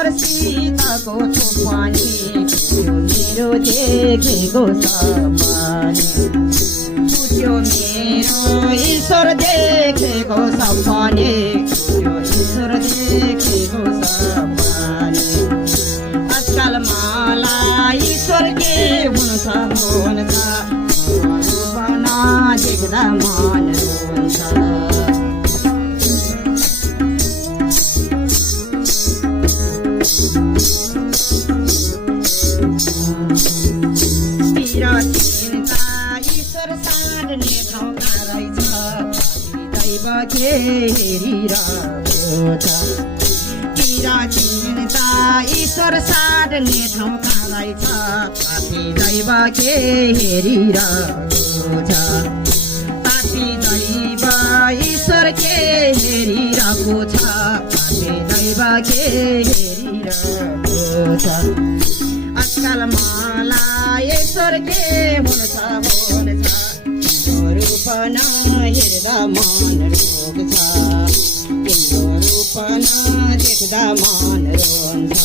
ईश्वर सीताको थुपानी पुग्यो मेरो देखेको सपनी पुग्यो मेरो ईश्वर देखेको सपनी पुग्यो ईश्वर देखेको सपनी आजकल मलाई ईश्वर के हुन्छ रूपना देख्दा मन रुन्छ ईश्वर साड्ने ठाउँ रहेछ दैव हेरिरहेको छ चिन्ता ईश्वर साड्ने ठाउँ रहेछ पापी दैव हेरिरहेको छ पापी दैव ईश्वर के हेरिरहेको छ पापी दैव हेरिरहेको छ आजकल मलाई ईश्वर के हुन्छ रूप नहेर्दा मन रोक्छ तिम्रो रूप नदेख्दा मन रोन्छ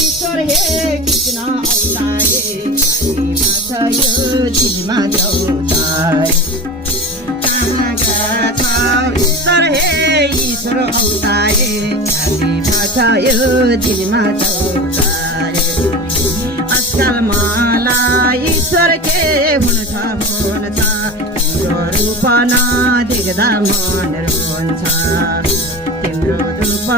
ईश्वर हे कृष्ण अवतारे यो चिजमा जाउँछ ईश्वर हे ईश्वर अवतारे यो दिनमा चौतारे आजकल मलाई ईश्वर के हुन्छ तिम्रो रूप नदेख्दा मन रोन्छ तिम्रो रूप